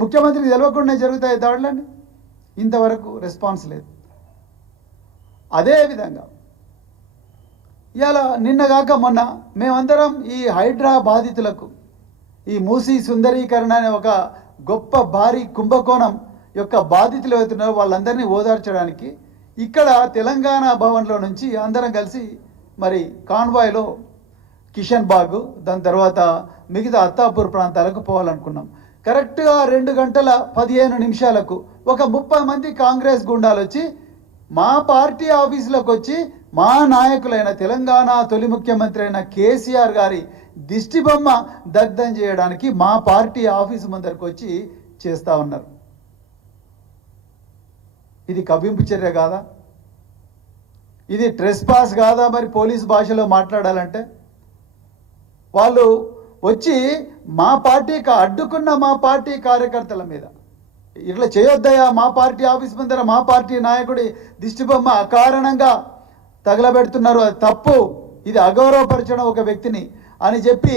ముఖ్యమంత్రికి తెలియకుండా జరుగుతాయి దాడులని. ఇంతవరకు రెస్పాన్స్ లేదు. అదేవిధంగా ఇలా నిన్నగాక మొన్న మేమందరం ఈ హైడ్రా బాధితులకు ఈ మూసీ సుందరీకరణ అనే ఒక గొప్ప భారీ కుంభకోణం యొక్క బాధితులు అవుతున్నారో వాళ్ళందరినీ ఓదార్చడానికి ఇక్కడ తెలంగాణ భవన్లో నుంచి అందరం కలిసి మరి కాన్వాయ్లో కిషన్ బాగ్, దాని తర్వాత మిగతా అత్తాపూర్ ప్రాంతాలకు పోవాలనుకున్నాం. కరెక్ట్గా 2 గంటల 15 నిమిషాలకు ఒక 30 మంది కాంగ్రెస్ గుండాలు వచ్చి మా పార్టీ ఆఫీసులోకి వచ్చి మా నాయకులైన తెలంగాణ తొలి ముఖ్యమంత్రి అయిన కేసీఆర్ గారి దిష్టిబొమ్మ దగ్ధం చేయడానికి మా పార్టీ ఆఫీసు ముందరకు వచ్చి చేస్తూ ఉన్నారు. ఇది కవ్వింపు చర్య కాదా? ఇది ట్రెస్ పాస్ కాదా? మరి పోలీసు భాషలో మాట్లాడాలంటే వాళ్ళు వచ్చి మా పార్టీకి అడ్డుకున్న మా పార్టీ కార్యకర్తల మీద ఇట్లా చేయొద్దయా, మా పార్టీ ఆఫీస్ ముందర మా పార్టీ నాయకుడి దిష్టిబొమ్మ అకారణంగా తగలబెడుతున్నారు, అది తప్పు, ఇది అగౌరవపరచడం ఒక వ్యక్తిని అని చెప్పి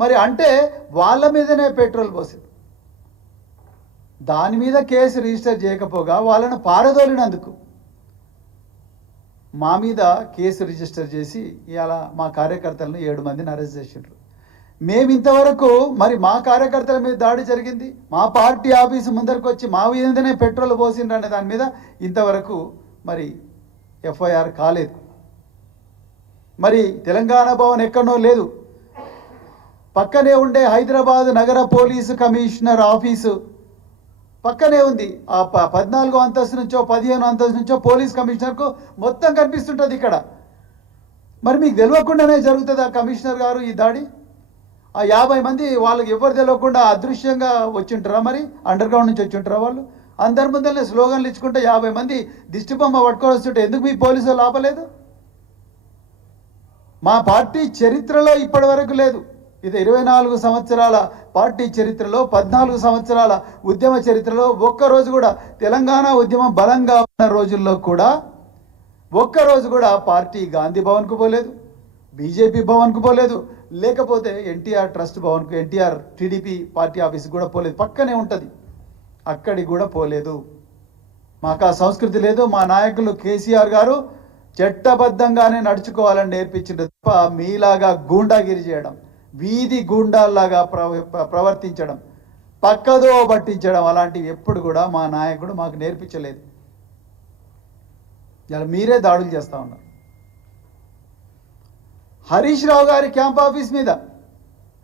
మరి అంటే వాళ్ళ మీదనే పెట్రోల్ పోసింది. దాని మీద కేసు రిజిస్టర్ చేయకపోగా వాళ్ళను పారదోలినందుకు మా మీద కేసు రిజిస్టర్ చేసి ఇవాళ మా కార్యకర్తలను 7 మందిని అరెస్ట్ చేసిండ్రు. మేము ఇంతవరకు మరి మా కార్యకర్తల మీద దాడి జరిగింది, మా పార్టీ ఆఫీసు ముందరకు వచ్చి మా మీదనే పెట్రోల్ పోసిండ్రు అనే దాని మీద ఇంతవరకు మరి ఎఫ్ఐఆర్ కాలేదు. మరి తెలంగాణ భవన్ ఎక్కడనో లేదు, పక్కనే ఉండే హైదరాబాద్ నగర పోలీసు కమిషనర్ ఆఫీసు పక్కనే ఉంది. ఆ 14వ అంతస్తు నుంచో 15వ అంతస్తు నుంచో పోలీస్ కమిషనర్కు మొత్తం కనిపిస్తుంటుంది ఇక్కడ. మరి మీకు తెలియకుండానే జరుగుతుంది ఆ కమిషనర్ గారు ఈ దాడి? ఆ 50 మంది వాళ్ళకి ఎవరు తెలియకుండా అదృశ్యంగా వచ్చింటారా? మరి అండర్ గ్రౌండ్ నుంచి వచ్చింటారా? వాళ్ళు అందరి ముందరనే స్లోగన్లు ఇచ్చుకుంటే 50 మంది దిష్టిబొమ్మ పట్టుకొని వస్తుంటే ఎందుకు మీ పోలీసులు ఆపలేదు? మా పార్టీ చరిత్రలో ఇప్పటి వరకు లేదు. ఇది 24 సంవత్సరాల పార్టీ చరిత్రలో 14 సంవత్సరాల ఉద్యమ చరిత్రలో ఒక్కరోజు కూడా తెలంగాణ ఉద్యమం బలంగా ఉన్న రోజుల్లో కూడా ఒక్కరోజు కూడా పార్టీ గాంధీ భవన్కు పోలేదు, బీజేపీ భవన్కు పోలేదు, లేకపోతే ఎన్టీఆర్ ట్రస్ట్ భవన్కు, ఎన్టీఆర్ టీడీపీ పార్టీ ఆఫీస్కి కూడా పోలేదు. పక్కనే ఉంటుంది, అక్కడికి కూడా పోలేదు. మాకు ఆ సంస్కృతి లేదు. మా నాయకులు కేసీఆర్ గారు చట్టబద్ధంగానే నడుచుకోవాలని నేర్పించింది తప్ప మీలాగా గూండాగిరి చేయడం, వీధి గూండాల్లాగా ప్రవర్తించడం, పక్కదో పట్టించడం అలాంటివి ఎప్పుడు కూడా మా నాయకుడు మాకు నేర్పించలేదు. ఇలా మీరే దాడులు చేస్తూ ఉన్నారు. హరీష్ రావు గారి క్యాంప్ ఆఫీస్ మీద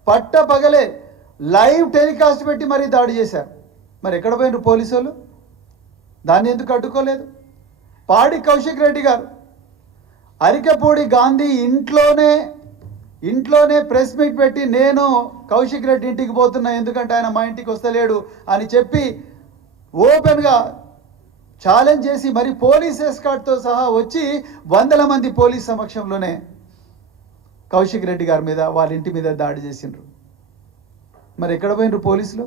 పట్ట పగలే లైవ్ టెలికాస్ట్ పెట్టి మరీ దాడి చేశారు. మరి ఎక్కడ పోయినారు పోలీసు వాళ్ళు? దాన్ని ఎందుకు అడ్డుకోలేదు? పాడి కౌశిక్ రెడ్డి గారు అరికపూడి గాంధీ ఇంట్లోనే ప్రెస్ మీట్ పెట్టి నేను కౌశిక్ రెడ్డి ఇంటికి పోతున్నా ఎందుకంటే ఆయన మా ఇంటికి వస్తలేడు అని చెప్పి ఓపెన్గా ఛాలెంజ్ చేసి మరి పోలీస్ ఎస్కార్ట్తో సహా వచ్చి 100 మంది పోలీస్ సమక్షంలోనే కౌశిక్ రెడ్డి గారి మీద వాళ్ళ ఇంటి మీద దాడి చేసిండ్రు. మరి ఎక్కడ పోయిండ్రు పోలీసులు?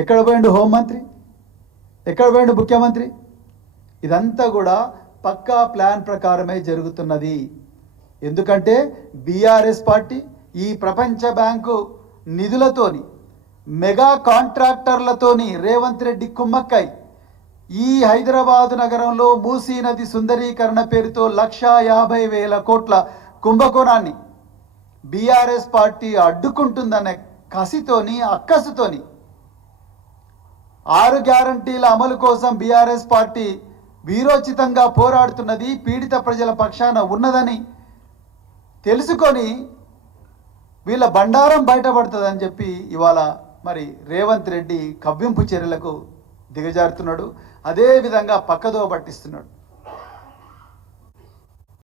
ఎక్కడ పోయిండు హోంమంత్రి? ఎక్కడ పోయిండు ముఖ్యమంత్రి? ఇదంతా కూడా పక్కా ప్లాన్ ప్రకారమే జరుగుతున్నది. ఎందుకంటే బీఆర్ఎస్ పార్టీ ఈ ప్రపంచ బ్యాంకు నిధులతోని మెగా కాంట్రాక్టర్లతోని రేవంత్ రెడ్డి కుమ్మక్కై ఈ హైదరాబాదు నగరంలో మూసీ నది సుందరీకరణ పేరుతో 1,50,000 కోట్ల కుంభకోణాన్ని బీఆర్ఎస్ పార్టీ అడ్డుకుంటుందనే కసితోని అక్కసుతోని 6 గ్యారంటీల అమలు కోసం బీఆర్ఎస్ పార్టీ వీరోచితంగా పోరాడుతున్నది, పీడిత ప్రజల పక్షాన ఉన్నదని తెలుసుకొని వీళ్ళ బండారం బయటపడుతుందని చెప్పి ఇవాళ మరి రేవంత్ రెడ్డి కవ్వింపు చర్యలకు దిగజారుతున్నాడు. అదేవిధంగా పక్కదో పట్టిస్తున్నాడు.